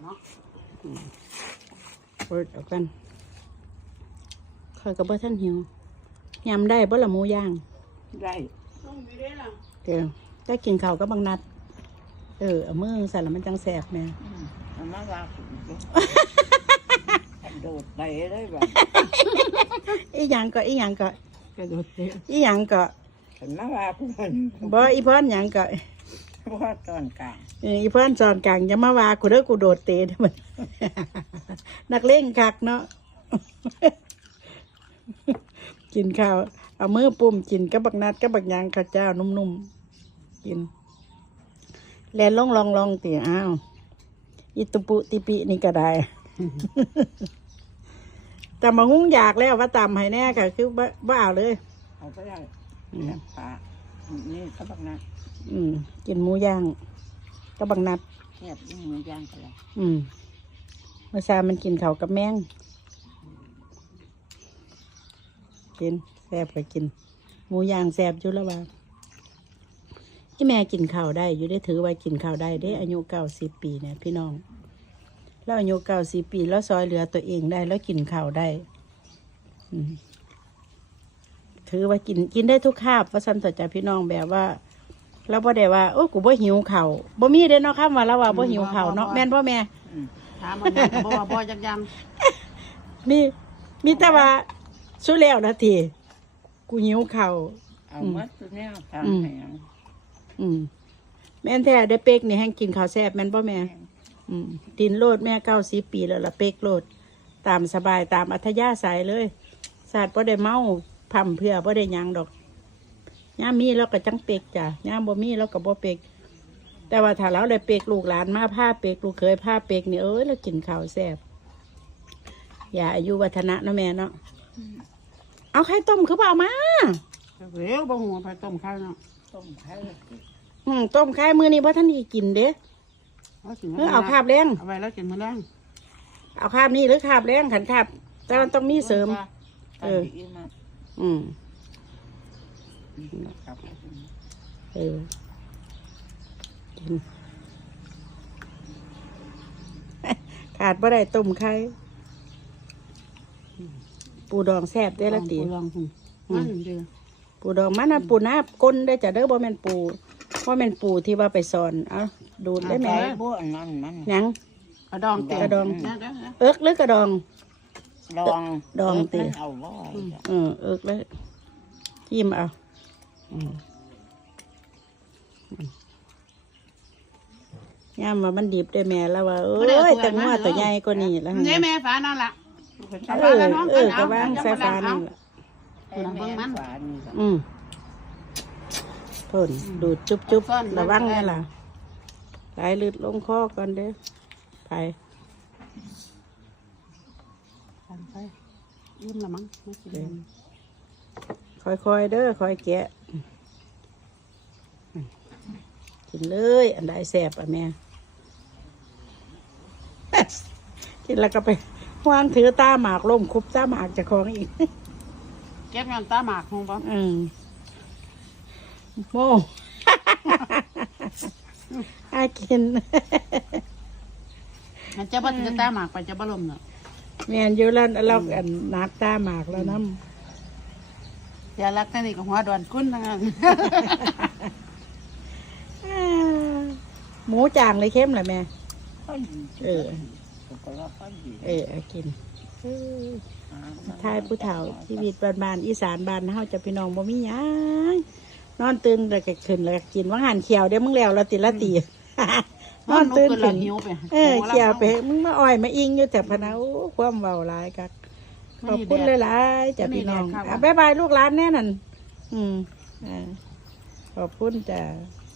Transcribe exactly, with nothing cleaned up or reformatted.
นาะเปิดออกกันคอยกับบ่ท่านหิวยำได้บ่ละหมูย่างได้เดี๋ยวได้กินข้าวก็บางนัดเออเอามือใส่แล้วมันจังแสบแม่มันมาว่าโดดไปเลยแบบอีหยังก็อีหยังก็กระโดดเตะอีหยังก็เห็นมาว่าพวกมันบ่อีพอนหยังก็ว่าตอนกลางอีพอนจอนกลางอย่ามาว่ากูเด้อกูโดดเตะมันนักเล่นคักเนาะกินข้าวเอามือปุ่มกินกับบักนัดกับบักยางข้าวเจ้านุ่มๆกินแลนลองลองลองตีอ้าวอิตุปุติปินี่ก็ได้แต่มาหุ้งอยากแล้วว่าตำให้แน่ค่ะคือบ้าเลยเอาไปได้เนี่ยปลานี่ก็บักนัดอืมกินหมูย่างกับบักนัดแซ่บยิ่งหมูย่างกันเลยอืมเมื่อเช้ามันกินข้าวกับแมงกินแซ่บก็กินหมูย่างแซ่บอยู่แล้วว่าที่แม่กินข้าวได้อยู่ได้ถือว่ากินข้าวได้ได้อายุเก้าสิบปีเนี่ยพี่น้องแล้วอายุเก้าสิบปีแล้วซอยเหลือตัวเองได้แล้วกินข้าวได้ถือว่ากินกินได้ทุกคาบว่าสันต่อจากพี่น้องแบบว่าเราบ่ได้ว่าโอ้กูบ่หิวข้าวบ่มีเด้เนาะครับว่าเราว่าบ่หิวข้าวเนาะแม่นบ่แม่ถามมันยังบ่ว่าบ่จักยำมีมีแต่ว่าสู้แล้วนะทีกูหิวข้าวเอาหมดตัวเนี้ยทำให้อืมแม่นแท้ได้เป็กนี่แห้งกินข้าวแซ่บแม่นบ่แม่อืมดินโลดแม่เก้าสิบปีแล้วล่ะเป็กโลดตามสบายตามอัธยาศัยเลยศาสตร์บ่ได้เมาพัมเพื่อบ่ได้ยังดอกย่ามีแล้วก็จังเป็กจ้ะย่าบ่มีแล้วก็บ่เป็กแต่ว่าถ้าเราได้เป็กลูกหลานมาผ้าเป็กลูกเคยผ้าเป็กนี่เอ้ยแล้วกินข้าวแซ่บอย่าอายุวัฒนะเนาะแม่เนาะเอาไข่ต้มคือเปล่ามาเร็วบ่หัวไปต้มไข่เนาะต้มไข่อืมต้มไข่มื้อนี้บ่ทันได้กินเด้เออเอาคาบแรงเอาไว้แล้วกินมื้อแรงเอาคาบนี้หรือคาบแรงขันคาบแต่มันต้องมีเสริมเอออืมเออกินขาดบ่ได้ต้มไข่ปูดองแซ่บได้ละตีปูดองมันเด้อปูดองมันนะปูน้าก้นได้จะเด้อบ่แม่นปูว่าแม่นปูที่ว่าไปสอนเอาดูดได้ไหมยังกระดองกระดองเอิกหรือกระดองดองดองตีเอาบ่เออเอิกเลยจิ้มเอาย่ามว่ามันดิบได้แม่แล้วว่าเอ้ยแต่งัวตัวใหญ่กว่านี้แล้วนี่แม่ฟ้านั่นล่ะเออเออกระว่างไฟฟ้านั่นแหละอืมพ่นดูดจุ๊บจุ๊บระวังนี่ล่ะไหลลืดลงคอก่อนเด้อไปไปยิ้มละมั้งค่อยๆเด้อค่อยแกะกินเลยอันใดแสบอ่ะแม่กินแล้วก็ไปวางถือตาหมากล่มคุบตาหมากจะคล้องอีกเก็บเงินตาหมากคงปะอืมโม่อากินมันจะบ่ถือตาหมากไปจะบ่ลมเนาะแม่นอยู่แล้วเราอันนักตาหมากแล้วน้ำอย่ารักแค่นี้กับหัวดอนกุ้นทั้งนั้นหมูจางเลยเข้มเลยแม่เออเออกินทายผู้เฒ่าชีวิตบ้านๆอีสานบ้านเฮาจะพี่น้องบ่มีหยังนอนตื่นแล้วก็ขึ้นแล้วกินว่าหันเขียวเดี๋ยวมึงแล้วละติละตีนอนตื่นขึ้นเออเขียวไปมึงมาอ้อยมาอิงอยู่แต่พะนะโอ้ความเว้าหลายกักขอบคุณหลายๆจ้ะพี่น้องบ๊ายบายลูกหลานแน่นั่นอืมอ่าขอบคุณจ้ะ